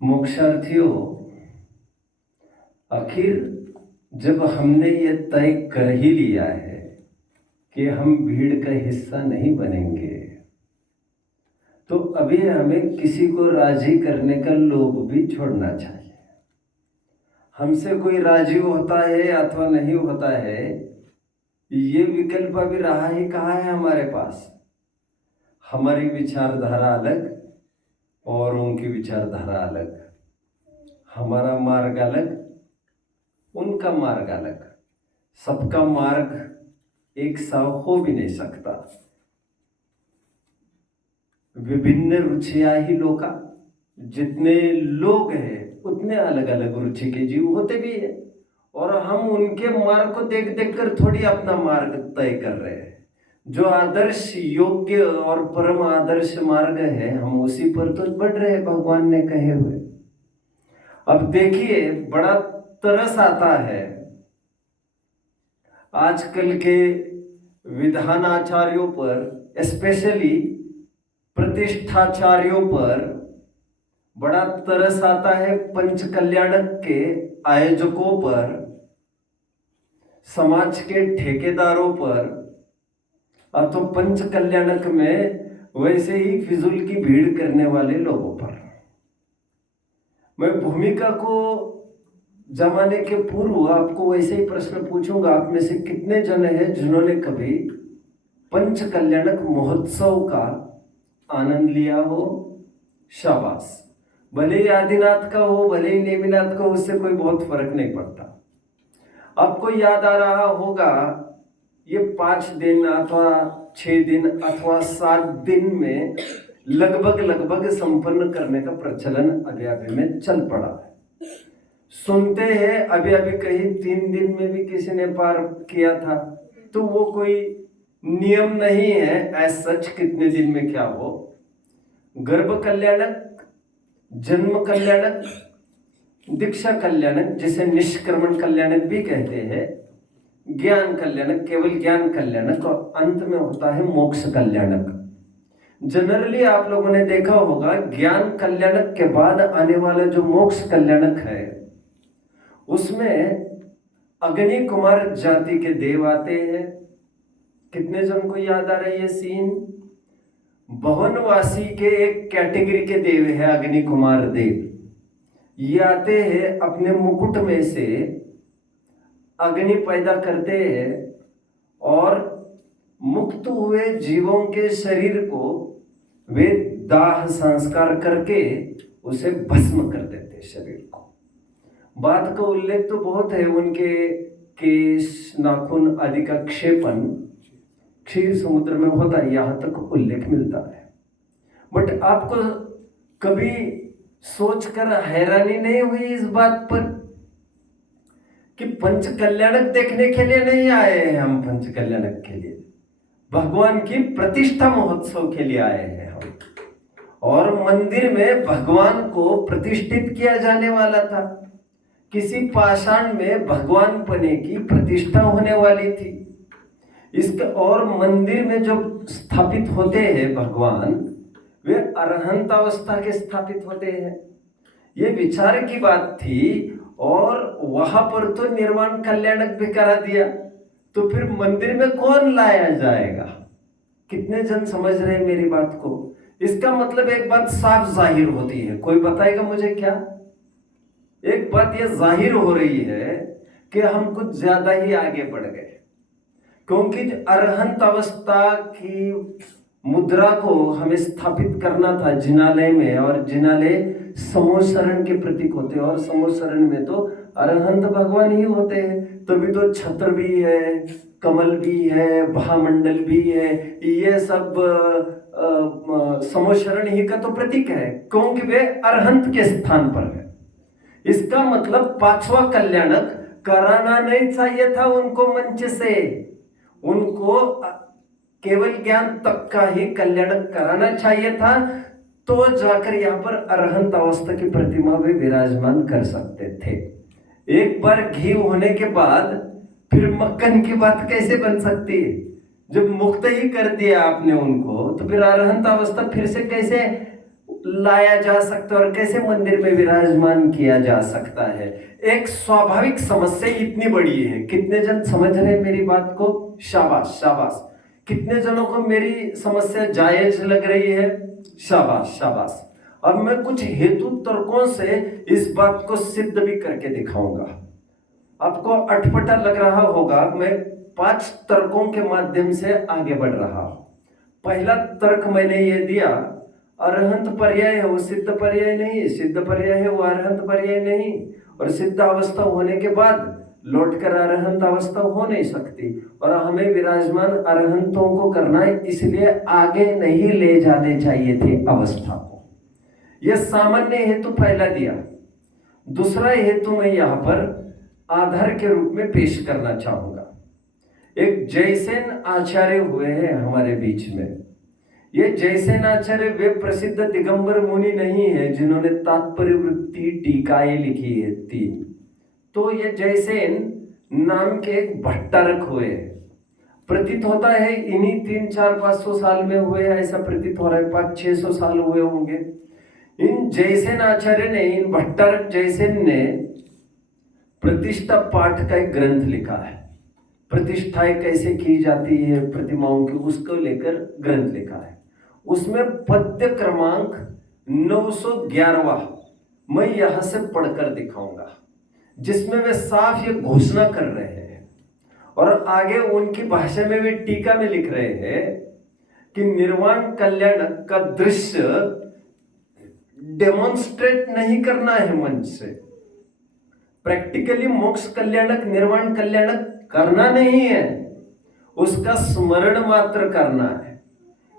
मोक्षार्थियों, आखिर जब हमने ये तय कर ही लिया है कि हम भीड़ का हिस्सा नहीं बनेंगे, तो अभी हमें किसी को राजी करने का लोभ भी छोड़ना चाहिए। हमसे कोई राजी होता है अथवा नहीं होता है, ये विकल्प अभी रहा ही कहाँ है हमारे पास। हमारी विचारधारा अलग और उनकी विचारधारा अलग, हमारा मार्ग अलग, उनका मार्ग अलग। सबका मार्ग एक सा हो भी नहीं सकता। विभिन्न रुचियां ही लोका, जितने लोग हैं उतने अलग अलग रुचि के जीव होते भी हैं, और हम उनके मार्ग को देख देख कर थोड़ी अपना मार्ग तय कर रहे हैं। जो आदर्श योग्य और परम आदर्श मार्ग है, हम उसी पर तो बढ़ रहे हैं भगवान ने कहे हुए। अब देखिए, बड़ा तरस आता है आजकल के विधानाचार्यों पर, स्पेशली प्रतिष्ठाचार्यों पर बड़ा तरस आता है। पंच कल्याणक के आयोजकों पर, समाज के ठेकेदारों पर, तो पंच कल्याणक में वैसे ही फिजूल की भीड़ करने वाले लोगों पर। मैं भूमिका को जमाने के पूर्व आपको वैसे ही प्रश्न पूछूंगा, आप में से कितने जन हैं जिन्होंने कभी पंच कल्याणक महोत्सव का आनंद लिया हो? शाबाश। भले ही आदिनाथ का हो, भले ही नेमिनाथ का हो, उससे कोई बहुत फर्क नहीं पड़ता। आपको याद आ रहा होगा, ये 5 दिन अथवा 6 दिन अथवा 7 दिन में लगभग संपन्न करने का प्रचलन अभी में चल पड़ा है। सुनते हैं अभी कहीं 3 दिन में भी किसी ने पार किया था, तो वो कोई नियम नहीं है एज सच कितने दिन में क्या हो। गर्भ कल्याणक, जन्म कल्याणक, दीक्षा कल्याणक, जिसे निष्क्रमण कल्याणक भी कहते हैं, ज्ञान कल्याणक, केवल ज्ञान कल्याणक, और अंत में होता है मोक्ष कल्याणक। जनरली आप लोगों ने देखा होगा, ज्ञान कल्याणक के बाद आने वाला जो मोक्ष कल्याणक है, उसमें अग्नि कुमार जाति के देव आते हैं। कितने जन को याद आ रहा है ये सीन? भवनवासी के एक कैटेगरी के देव है अग्नि कुमार देव। ये आते हैं, अपने मुकुट में से अग्नि पैदा करते हैं और मुक्त हुए जीवों के शरीर को वे दाह संस्कार करके उसे भस्म कर देते शरीर को। बात का उल्लेख तो बहुत है, उनके केश, नाखून आदि का क्षेपण क्षीर समुद्र में होता है, यहां तक उल्लेख मिलता है। बट आपको कभी सोचकर हैरानी नहीं हुई इस बात पर कि पंच कल्याणक देखने के लिए नहीं आए हैं हम? पंच कल्याणक के लिए, भगवान की प्रतिष्ठा महोत्सव के लिए आए हैं हम। और मंदिर में भगवान को प्रतिष्ठित किया जाने वाला था, किसी पाषाण में भगवान पने की प्रतिष्ठा होने वाली थी इसके। और मंदिर में जो स्थापित होते हैं भगवान, वे अरहंत अवस्था के स्थापित होते हैं। ये विचार की बात थी, और वहां पर तो निर्वाण कल्याणक भी करा दिया, तो फिर मंदिर में कौन लाया जाएगा? कितने जन समझ रहे हैं मेरी बात को? इसका मतलब एक बात साफ जाहिर होती है, कोई बताएगा मुझे क्या? एक बात ये जाहिर हो रही है कि हम कुछ ज्यादा ही आगे बढ़ गए, क्योंकि अरहंत अवस्था की मुद्रा को हमें स्थापित करना था जिनालय में, और जिनालय समोशरण के प्रतीक होते हैं, और समोशरण में तो अरहंत भगवान ही होते हैं। तभी तो छत्र भी है, कमल भी है, भामंडल भी है, ये सब समोशरण ही का तो प्रतीक है, क्योंकि वे अरहंत के स्थान पर है। इसका मतलब 5वां कल्याणक कराना नहीं चाहिए था उनको मंच से, उनको केवल ज्ञान तक का ही कल्याणक कराना चाहिए था, तो जाकर यहाँ पर अरहंत अवस्था की प्रतिमा भी विराजमान कर सकते थे। एक बार घी होने के बाद फिर मक्खन की बात कैसे बन सकती है? जब मुक्त ही कर दिया आपने उनको, तो फिर अरहंत अवस्था फिर से कैसे लाया जा सकता है और कैसे मंदिर में विराजमान किया जा सकता है। एक स्वाभाविक समस्या इतनी बड़ी है। कितने जन समझ रहे हैं मेरी बात को? शाबाश शाबाश। कितने जनों को मेरी समस्या जायज लग रही है? शाबाश शाबाश। अब मैं कुछ हेतु तर्कों से इस बात को सिद्ध भी करके दिखाऊंगा। आपको अटपटा लग रहा होगा, मैं 5 तर्कों के माध्यम से आगे बढ़ रहा हूं। पहला तर्क मैंने ये दिया, अरहंत पर्याय है वो सिद्ध पर्याय नहीं, सिद्ध पर्याय है वो अरहंत पर्याय नहीं, और सिद्ध अवस्था होने के बाद लौटकर अरहंत अवस्था हो नहीं सकती, और हमें विराजमान अरहंतों को करना है, इसलिए आगे नहीं ले जाने चाहिए थे अवस्था को। यह सामान्य हेतु पहला दिया। दूसरा हेतु मैं यहां पर आधार के रूप में पेश करना चाहूंगा। एक जयसेन आचार्य हुए हैं हमारे बीच में। ये जयसेन आचार्य वे प्रसिद्ध दिगंबर मुनि नहीं है जिन्होंने तात्पर्य वृत्ति टीकाएं लिखी है 3। तो ये जयसेन नाम के एक भट्टारक हुए हैं। प्रतीत होता है इन्हीं 300-400-500 साल में हुए, ऐसा प्रतीत हो रहा है 500-600 साल हुए होंगे। इन जयसेन आचार्य ने, इन भट्टारक जयसेन ने प्रतिष्ठा पाठ का एक ग्रंथ लिखा है। प्रतिष्ठाएं कैसे की जाती है प्रतिमाओं की, उसको लेकर ग्रंथ लिखा है। उसमें पद्य क्रमांक 911 मैं यहां से पढ़कर दिखाऊंगा, जिसमें वे साफ ये घोषणा कर रहे हैं और आगे उनकी भाषा में भी टीका में लिख रहे हैं कि निर्वाण कल्याण का दृश्य डेमोन्स्ट्रेट नहीं करना है मंच से, प्रैक्टिकली मोक्ष कल्याणक निर्वाण कल्याणक करना नहीं है, उसका स्मरण मात्र करना है।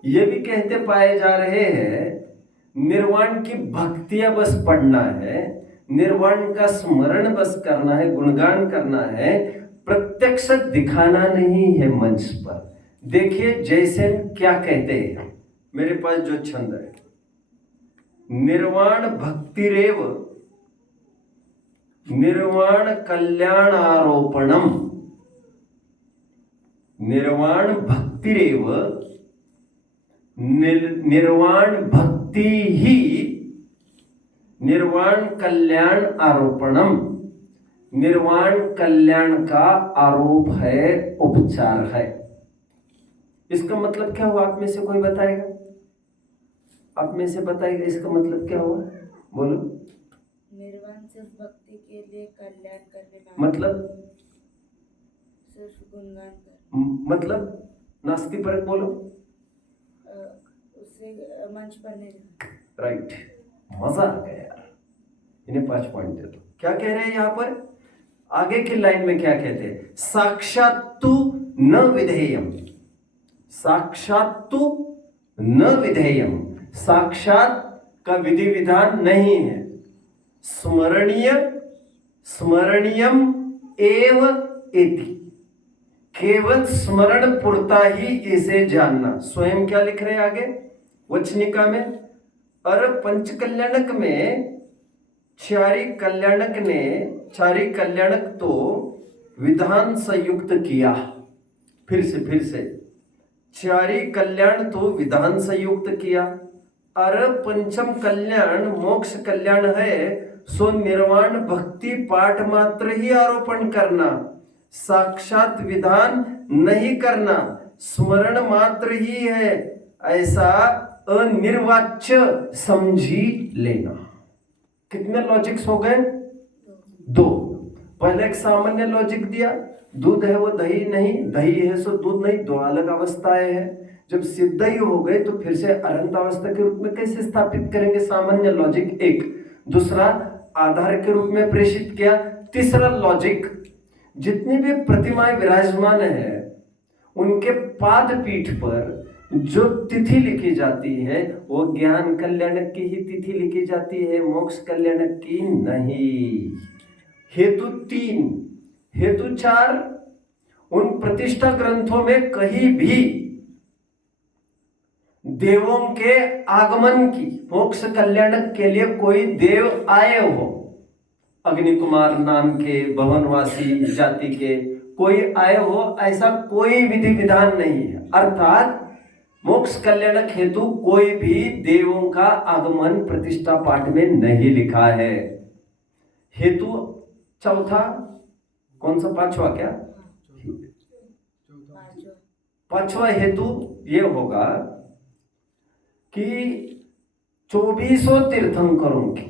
ये भी कहते पाए जा रहे हैं निर्वाण की भक्तियां बस पढ़ना है, निर्वाण का स्मरण बस करना है, गुणगान करना है, प्रत्यक्ष दिखाना नहीं है मंच पर। देखिए जयसेन क्या कहते हैं, मेरे पास जो छंद है, निर्वाण भक्तिरेव निर्वाण कल्याण आरोपणम, निर्वाण भक्तिरेव निर्वाण भक्ति ही निर्वाण कल्याण आरोपणम। निर्वाण कल्याण का आरोप है, उपचार है। इसका मतलब क्या हुआ? आप में से कोई बताएगा? आप में से बताएगा इसका मतलब क्या हुआ? बोलो। निर्वाण सिर्फ भक्ति के लिए, कल्याण करने मतलब सिर्फ गुणगान कर, मतलब नास्ति पर बोलो, उससे मंच पर नहीं। राइट, मजा आ गया यार। इन्हें 5 पॉइंट दे दो। क्या कह रहे हैं यहां पर? आगे की लाइन में क्या कहते हैं? साक्षात्तु न विधेयम, साक्षात्तु न विधेयम, साक्षात का विधि विधान नहीं है, स्मरणीय स्मरणीयम एव इति, केवल स्मरण पुरता ही इसे जानना। स्वयं क्या लिख रहे हैं आगे वचनिका में? और पंचकल्याणक में चारि कल्याणक ने, चारि कल्याणक तो विधान संयुक्त किया। फिर से चारि कल्याण तो विधान संयुक्त किया, और पंचम कल्याण मोक्ष कल्याण है, सो निर्वाण भक्ति पाठ मात्र ही आरोपण करना, साक्षात विधान नहीं करना, स्मरण मात्र ही है, ऐसा अनिर्वाच्य समझी लेना। कितने लॉजिक्स हो गए? 2। पहले एक सामान्य लॉजिक दिया, दूध है वो दही नहीं, दही है सो दूध नहीं, 2 अलग अवस्थाएं हैं। जब सिद्ध ही हो गए तो फिर से अनंत अवस्था के रूप में कैसे स्थापित करेंगे? सामान्य लॉजिक 1। दूसरा आधार के रूप में प्रेषित किया। तीसरा लॉजिक, जितनी भी प्रतिमाएं विराजमान है उनके पाद पीठ पर जो तिथि लिखी जाती है वो ज्ञान कल्याणक की ही तिथि लिखी जाती है, मोक्ष कल्याणक की नहीं। हेतु 3। हेतु 4, उन प्रतिष्ठा ग्रंथों में कहीं भी देवों के आगमन की, मोक्ष कल्याणक के लिए कोई देव आए हो, अग्नि कुमार नाम के भवनवासी जाति के कोई आए हो, ऐसा कोई विधि विधान नहीं है। अर्थात मोक्ष कल्याणक हेतु कोई भी देवों का आगमन प्रतिष्ठा पाठ में नहीं लिखा है। हेतु चौथा, कौन सा? पांचवा क्या? पांचवा हेतु ये होगा कि 24 तीर्थंकरों की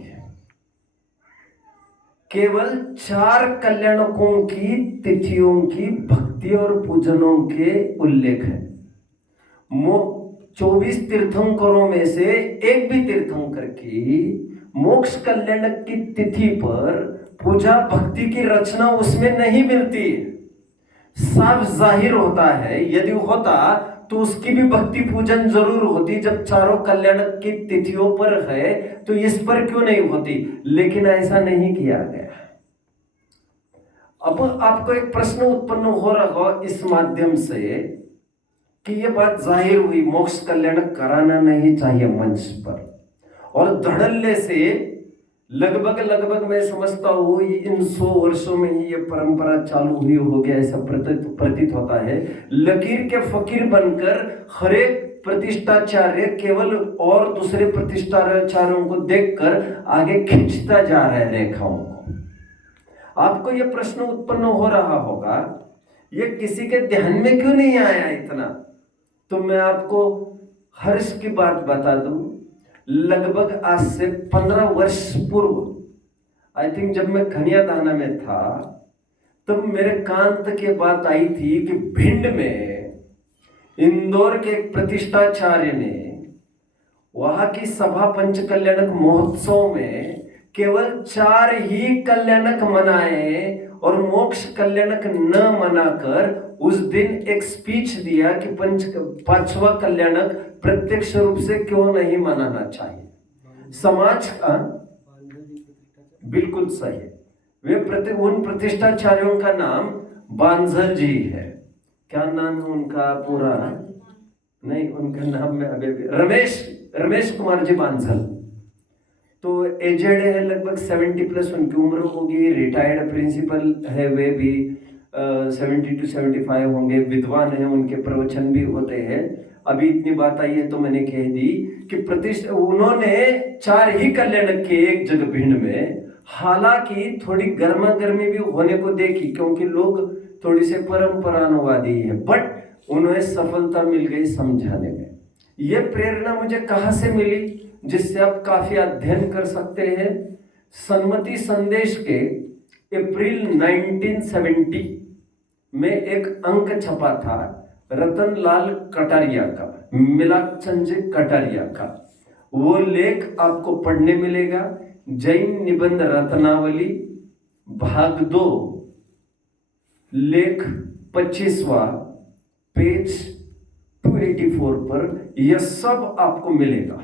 केवल 4 कल्याणकों की तिथियों की भक्ति और पूजनों के उल्लेख है। 24 तीर्थंकरों में से एक भी तीर्थंकर की मोक्ष कल्याणक की तिथि पर पूजा भक्ति की रचना उसमें नहीं मिलती है। साफ जाहिर होता है, यदि होता तो उसकी भी भक्ति पूजन जरूर होती। जब चारों कल्याणक की तिथियों पर है तो इस पर क्यों नहीं होती? लेकिन ऐसा नहीं किया गया। अब आपको एक प्रश्न उत्पन्न हो रहा हो इस माध्यम से कि यह बात जाहिर हुई, मोक्ष कल्याणक कराना नहीं चाहिए मंच पर, और धड़ल्ले से लगभग मैं समझता हूँ इन 100 वर्षों में ही ये परंपरा चालू हुई होगी, ऐसा प्रतीत होता है। लकीर के फकीर बनकर हर एक प्रतिष्ठाचार्य केवल और दूसरे प्रतिष्ठाचार्यों को देखकर आगे खींचता जा रहा है रेखाओं को। आपको यह प्रश्न उत्पन्न हो रहा होगा, ये किसी के ध्यान में क्यों नहीं आया इतना? तो मैं आपको हर्ष की बात बता दूं, लगभग आज से 15 वर्ष पूर्व, आई थिंक जब मैं खनिया थाना में था, तब मेरे कान तक ये बात आई थी कि भिंड में इंदौर के एक प्रतिष्ठाचार्य ने वहां की सभा पंच कल्याणक महोत्सव में केवल 4 ही कल्याणक मनाए और मोक्ष कल्याणक न मनाकर उस दिन एक स्पीच दिया कि 5वां कल्याणक प्रत्यक्ष रूप से क्यों नहीं मनाना चाहिए। समाज का बिल्कुल सही। वे उन प्रतिष्ठाचार्यों का नाम बांझल जी है। क्या नाम है उनका पूरा? नहीं, उनका नाम में अभी रमेश कुमार जी बांझल। तो एजेड है, लगभग 70+ उनकी उम्र होगी। रिटायर्ड प्रिंसिपल है, वे भी 70 to 75 होंगे। विद्वान है, उनके प्रवचन भी होते हैं। अभी इतनी बात आई है तो मैंने कह दी कि उन्होंने 4 ही कल्याणक के एक जगह भिंड में, हालांकि थोड़ी गर्मा गर्मी भी होने को देखी क्योंकि लोग थोड़ी से परंपरानुवादी है, बट उन्हें सफलता मिल गई समझाने में। ये प्रेरणा मुझे कहाँ से मिली, जिससे आप काफी अध्ययन कर सकते हैं। सन्मति संदेश के अप्रैल 1970 में एक अंक छपा था रतनलाल कटारिया का, मिलापचंद कटारिया का। वो लेख आपको पढ़ने मिलेगा, जैन निबंध रत्नावली भाग 2 लेख 25वां पेज 284 पर यह सब आपको मिलेगा।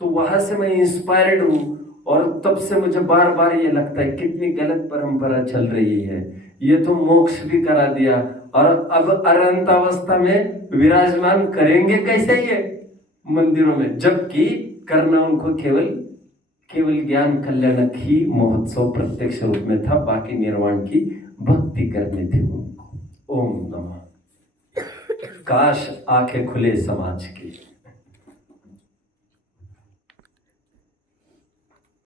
तो वहां से मैं इंस्पायर्ड हूं और तब से मुझे बार बार ये लगता है कितनी गलत परंपरा चल रही है। ये तो मोक्ष भी करा दिया और अब अनंतावस्था में विराजमान करेंगे कैसे ये मंदिरों में, जबकि करना उनको केवल ज्ञान कल्याणक ही महोत्सव प्रत्यक्ष रूप में था, बाकी निर्वाण की भक्ति करनी थी उनको। ओम नमः। काश आंखें खुले समाज की।